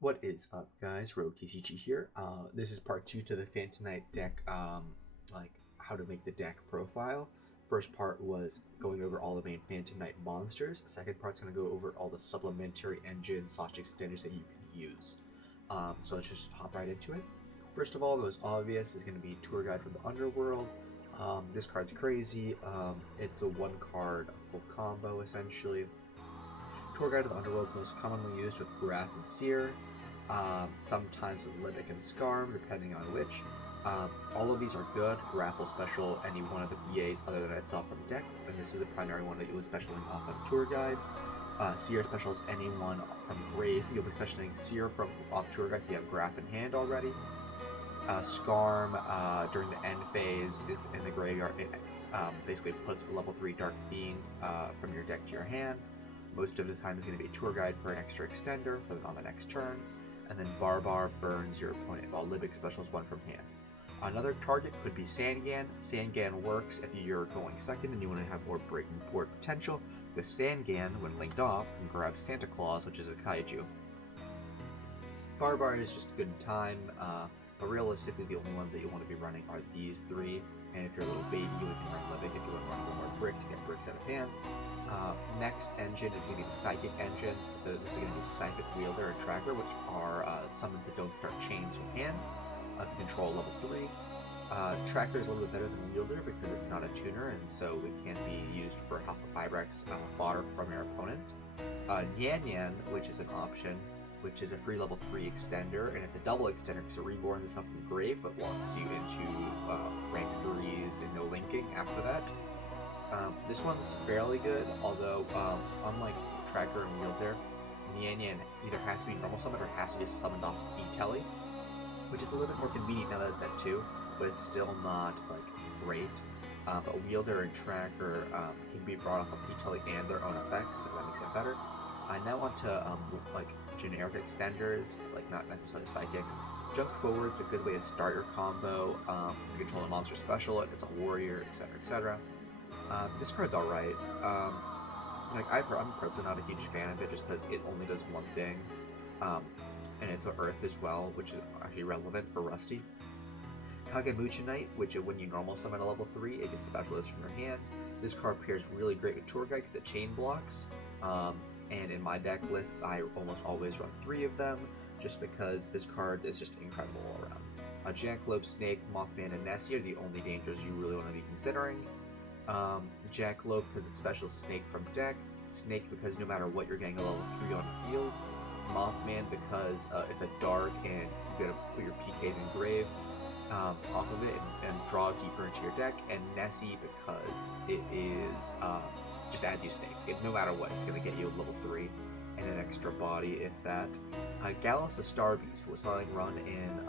What is up, guys? Rogue TCG here. This is part 2 to the Phantomite deck, like how to make the deck profile. First part was going over all the main Phantomite monsters. Second part's going to go over all the supplementary engines / extenders that you can use. So let's just hop right into it. First of all, the most obvious is going to be Tour Guide from the Underworld. This card's crazy. It's a one card full combo essentially. Tour Guide of the Underworld is most commonly used with Graph and Seer, sometimes with Libic and Scarm, depending on which. All of these are good. Graph will special any one of the BAs other than itself from the deck, and this is a primary one that you'll be specialing off on Tour Guide. Seer specials anyone from Grave. You'll be specialing Seer from off Tour Guide if you have Graph in hand already. Scarm during the end phase is in the graveyard. It basically puts a level 3 Dark Fiend from your deck to your hand. Most of the time is going to be Tour Guide for an extra extender on the next turn, and then Barbar burns your opponent while Libic specials one from hand. Another target could be Sangan. Sangan works if you're going second and you want to have more breaking board potential, because Sangan, when linked off, can grab Santa Claus, which is a kaiju. Barbar is just a good time, but realistically the only ones that you want to be running are these three, and if you're a little baby, you can run Libic if you want to run one more brick to get bricks out of hand. Next engine is going to be the Psychic engine. So this is going to be Psychic Wielder and Tracker, which are summons that don't start chains from hand. If you control level 3. Tracker is a little bit better than Wielder because it's not a tuner, and so it can be used for Alpha Fibrex fodder from your opponent. Nyan Nyan, which is an option, which is a free level 3 extender, and it's a double extender because it reborns itself from Grave, but locks you into rank 3s and no linking after that. This one's fairly good, although unlike Tracker and Wielder, Nyan Nyan either has to be normal summoned or has to be summoned off E-Telly, which is a little bit more convenient now that it's at 2, but it's still not like great. But Wielder and Tracker can be brought off of E-Telly and their own effects, so that makes it better. Now on to like generic extenders, like not necessarily psychics. Junk Forward's a good way to start your combo. If you control a monster special, it's a warrior, etc., etc. This card's alright. I'm personally not a huge fan of it just because it only does one thing, and it's an Earth as well, which is actually relevant for Rusty. Kagemuchi Knight, which when you normal summon a level 3, it gets specialist from your hand. This card pairs really great with Tour Guide because it chain blocks, and in my deck lists, I almost always run 3 of them, just because this card is just incredible all around. Jackalope, Snake, Mothman, and Nessie are the only dangers you really want to be considering. Jackalope because it's special Snake from deck, Snake because no matter what you're getting a level 3 on field, Mothman because it's a dark and you gotta put your PKs in Grave off of it and draw deeper into your deck, and Nessie because it is just adds you Snake. No matter what, it's gonna get you a level 3 and an extra body if that. Gallus the Star Beast was selling run in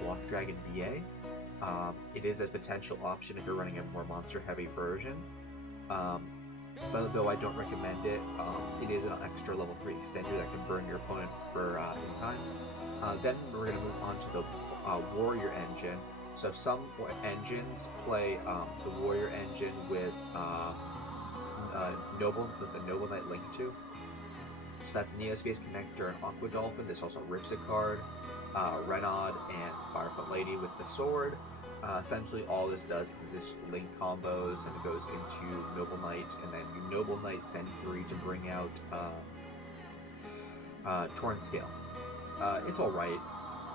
Block Dragon BA. It is a potential option if you're running a more monster-heavy version, but though I don't recommend it, it is an extra level 3 extender that can burn your opponent for in time. Then we're going to move on to the Warrior engine. So some engines play the Warrior engine with the Noble Knight link to. So that's an EOSpace Connector and Aqua Dolphin. This also rips a card. Renaud and Firefoot Lady with the sword. Essentially all this does is this link combos and it goes into Noble Knight, and then you Noble Knight send 3 to bring out Torn Scale. It's alright.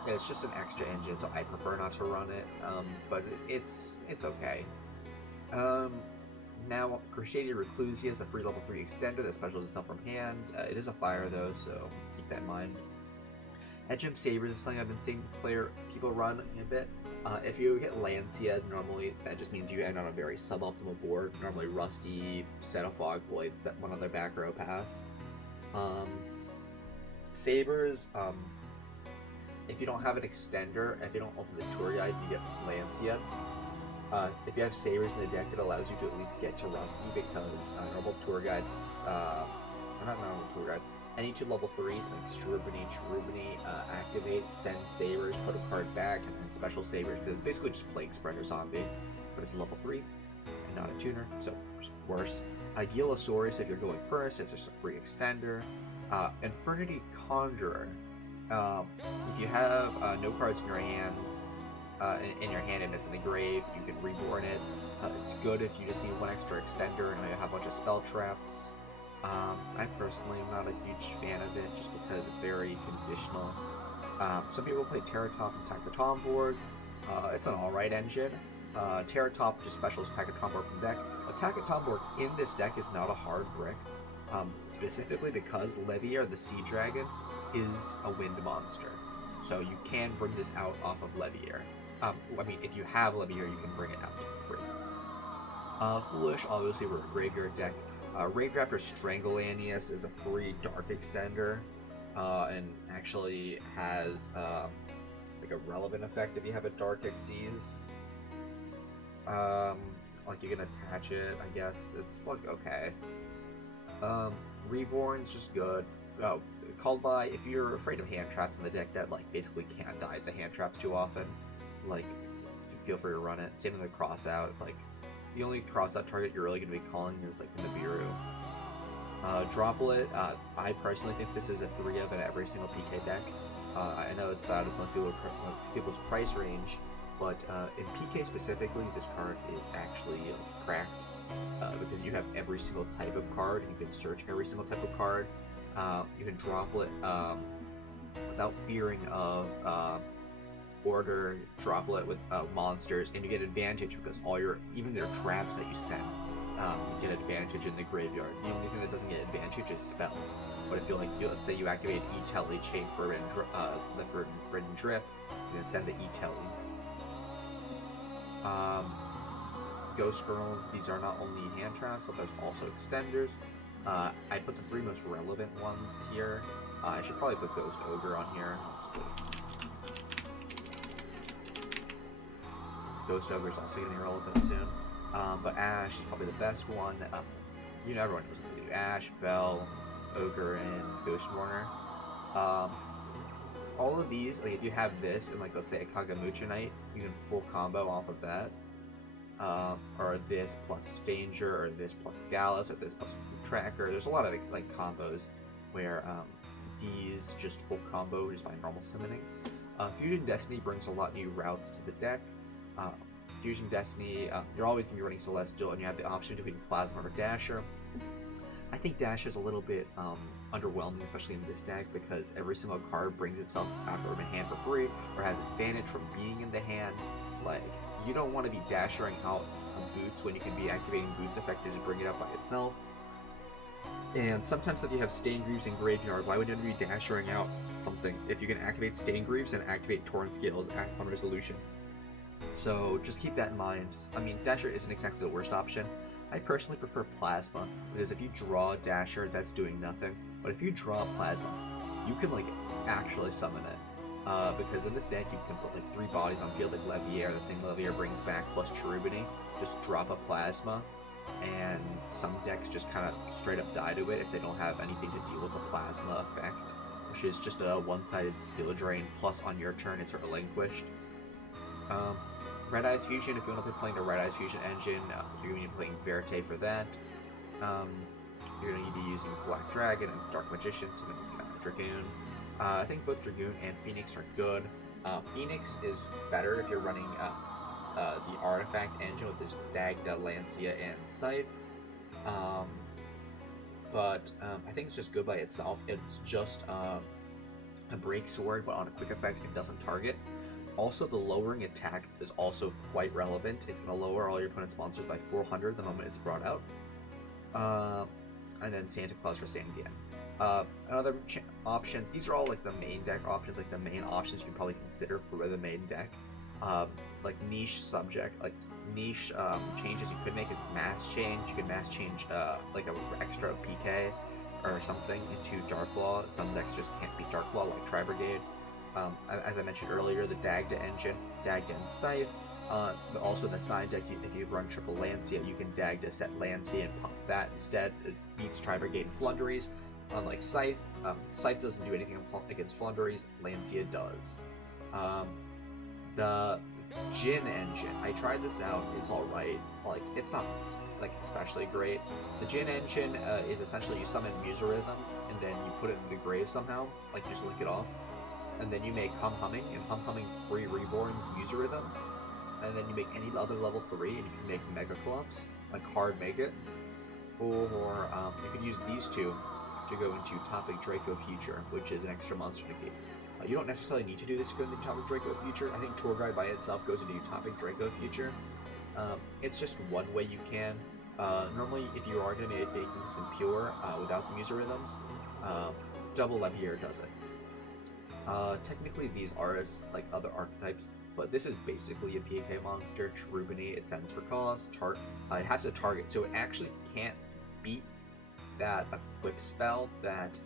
It's just an extra engine, so I prefer not to run it, but it's okay. Now, Crusader Reclusia is a free level 3 extender that specials itself from hand. It is a fire though, so keep that in mind. Edgem Sabers is something I've been seeing people run a bit. If you get Lancia, normally that just means you end on a very suboptimal board. Normally Rusty, set of Fog Blades, set one other back row pass. Sabers, if you don't have an extender, if you don't open the Tour Guide, you get Lancia. If you have Sabers in the deck, it allows you to at least get to Rusty because normal Tour Guides, not normal Tour Guide, any 2 level 3s, like Cherubini, activate, send Sabers, put a card back, and then special Sabers, because it's basically just Plague Spreader Zombie, but it's a level 3, and not a tuner, so just worse. Gilosaurus, if you're going first, it's just a free extender. Infernity Conjurer. If you have no cards in your hands, in your hand and it's in the grave, you can reborn it. It's good if you just need one extra extender and you have a bunch of spell traps. I personally am not a huge fan of it just because it's very conditional. Some people play Terratop and Attack the Tomborg. It's an alright engine. Terratop just specials Attack the Tomborg from deck. Attack the Tomborg in this deck is not a hard brick, specifically because Levier, the Sea Dragon, is a wind monster. So you can bring this out off of Levier. I mean, if you have Levier, you can bring it out for free. Foolish, obviously, we're a graveyard deck. Rave Raptor Strangleanius is a free Dark Extender, and actually has like a relevant effect if you have a Dark Xyz. Like you can attach it, I guess. It's like okay. Reborn's just good. Oh, called by, if you're afraid of hand traps in the deck that like basically can't die to hand traps too often, like feel free to run it. Same with the cross out. Like the only cross out target you're really going to be calling is like Nibiru. Droplet, I personally think this is a 3-of in every single PK deck. I know it's out of most people's price range, but in PK specifically, this card is actually like, cracked because you have every single type of card, and you can search every single type of card. You can Droplet without fearing of order Droplet with monsters, and you get advantage because all your, even their traps that you send, you get advantage in the graveyard. The only thing that doesn't get advantage is spells. But if you like, let's say you activate E-Telly, Chain for the Forbidden Drip, you can send the E-Telly. Ghost Girls, these are not only hand traps, but there's also extenders. I put the 3 most relevant ones here. I should probably put Ghost Ogre on here. Ghost Ogre is also going to be relevant soon. But Ash is probably the best one. You know, everyone knows what to do. Ash, Bell, Ogre, and Ghost Warner. All of these, like if you have this and like let's say a Kagamucha Knight, you can full combo off of that. Or this plus Danger, or this plus Gallus, or this plus Tracker. There's a lot of like combos where these just full combo just by normal summoning. Fusion Destiny brings a lot new routes to the deck. Fusion Destiny, you're always going to be running Celestial, and you have the option between Plasma or Dasher. I think Dasher is a little bit underwhelming, especially in this deck, because every single card brings itself out of the hand for free, or has advantage from being in the hand. Like, you don't want to be dashering out on Boots when you can be activating Boots effect to just bring it up by itself. And sometimes if you have Staingreaves in Graveyard, why would you be dashering out something if you can activate Staingreaves and activate Torn Scales on resolution? So just keep that in mind. I mean, Dasher isn't exactly the worst option. I personally prefer Plasma, because if you draw Dasher, that's doing nothing. But if you draw Plasma, you can like actually summon it. Because in this deck you can put like 3 bodies on field like Levier, the thing Levier brings back, plus Cherubini. Just drop a Plasma, and some decks just kind of straight up die to it if they don't have anything to deal with the Plasma effect, which is just a one-sided skill drain, plus on your turn it's relinquished. Red Eyes Fusion, if you want to be playing the Red Eyes Fusion engine, you're going to be playing Verte for that. You're going to be using Black Dragon and Dark Magician to make Dragoon. I think both Dragoon and Phoenix are good. Phoenix is better if you're running the Artifact engine with this Dagda, Lancia, and Scythe. But I think it's just good by itself. It's just a break sword, but on a quick effect, it doesn't target. Also, the lowering attack is also quite relevant. It's going to lower all your opponent's monsters by 400 the moment it's brought out. And then Santa Claus for Sandian. Another option, these are all like the main deck options, like the main options you can probably consider for the main deck. Like niche subject, like niche changes you could make is mass change. You can mass change like an extra PK or something into Darklaw. Some decks just can't beat Darklaw, like Tri-Brigade. As I mentioned earlier, the Dagda engine, Dagda and Scythe. But also in the side deck, if you run triple Lancia, you can Dagda set Lancia and pump that instead. It beats Tri-Brigade and Flunderies. Unlike Scythe, Scythe doesn't do anything against Flunderies, Lancia does. The Jin engine, I tried this out, it's alright. Like, it's not like especially great. The Jin engine is essentially you summon Muserhythm, and then you put it in the grave somehow, like just link it off. and then you make Hum Humming, and Hum Humming free reborns User Rhythm, and then you make any other level 3, and you can make Mega Clubs, like Hard Make It, or you can use these two to go into Topic Draco Future, which is an extra monster negate. You don't necessarily need to do this to go into Topic Draco Future. I think Tour Guide by itself goes into Topic Draco Future. It's just one way you can. Normally, if you are going to be making some pure without the User Rhythms, Double Levier does it. Technically, these are like other archetypes, but this is basically a PK monster. Cherubini, it sends for cost. It has a target, so it actually can't beat that equip spell that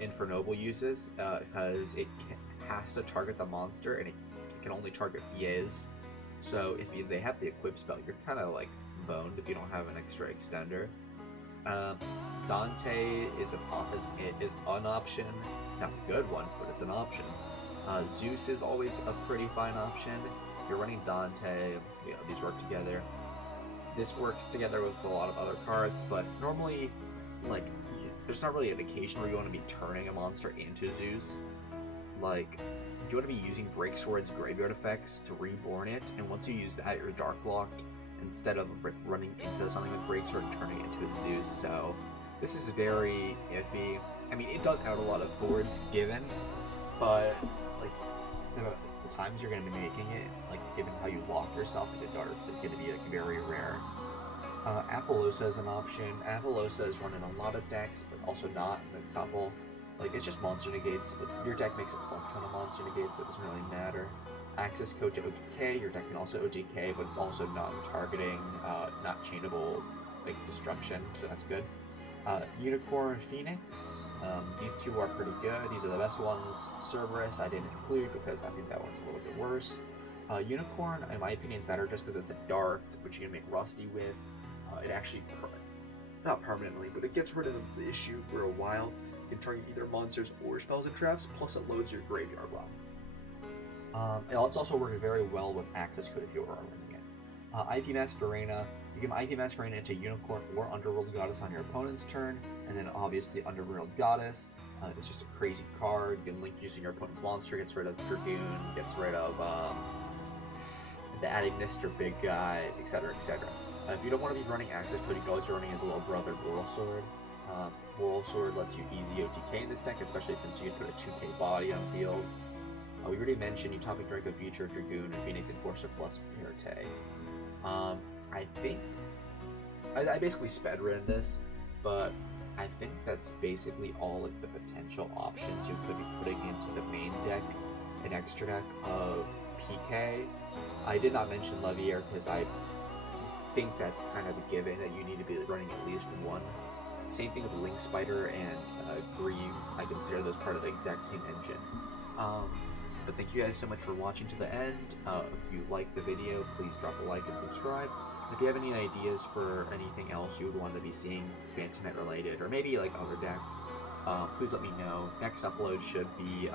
Infernoble uses, because it has to target the monster, and it can only target BAs. So if they have the equip spell, you're kind of like boned if you don't have an extra extender. Dante is an option, not a good one, but it's an option. Zeus is always a pretty fine option. If you're running Dante, these work together. This works together with a lot of other cards, but normally, like, there's not really an occasion where you want to be turning a monster into Zeus. Like, you want to be using Breaksword's graveyard effects to reborn it, and once you use that, you're dark locked instead of running into something with Breaksword and turning it into a Zeus. So this is very iffy. I mean, it does out a lot of boards given, but like the times you're going to be making it, like given how you lock yourself into darks, is going to be like very rare. Apollosa is an option. Apollosa is run in a lot of decks, but also not in a couple. Like, it's just monster negates, but your deck makes a fuck ton of monster negates, so it doesn't really matter. Access code to OTK, your deck can also OTK, but it's also non-targeting, not chainable, like, destruction, so that's good. Unicorn, Phoenix, these two are pretty good. These are the best ones. Cerberus I didn't include because I think that one's a little bit worse. Unicorn, in my opinion, is better just because it's a dark, which you can make Rusty with. It actually, not permanently, but it gets rid of the issue for a while. You can target either monsters or spells and traps, plus it loads your graveyard well. It's also working very well with Access Code if you are running it. IP Masquerena, you can IP Masquerena into Unicorn or Underworld Goddess on your opponent's turn, and then obviously Underworld Goddess. It's just a crazy card. You can link using your opponent's monster, gets rid of Dragoon, gets rid of the adding Mr. Big Guy, etc., etc. If you don't want to be running Access Code, you can always be running his little brother, Whirl Sword. Whirl Sword lets you easy OTK in this deck, especially since you can put a 2k body on field. We already mentioned Utopic Draco Future, Dragoon, and Phoenix Enforcer plus Mirate. I think I basically sped ran this, but I think that's basically all like the potential options you could be putting into the main deck and extra deck of PK. I did not mention Levier because I think that's kind of a given that you need to be running at least one. Same thing with Link Spider and Greaves. I consider those part of the exact same engine. But thank you guys so much for watching to the end. If you like the video, please drop a like and subscribe. If you have any ideas for anything else you would want to be seeing Phantomnet related, or maybe like other decks, please let me know. Next upload should be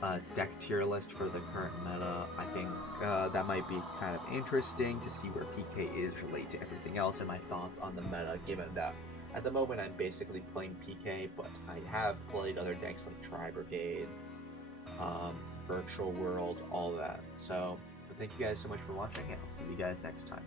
a deck tier list for the current meta. I think that might be kind of interesting to see where PK is related to everything else and my thoughts on the meta, given that at the moment I'm basically playing PK, but I have played other decks like Tri-Brigade, Virtual World, all that. So thank you guys so much for watching, and I'll see you guys next time.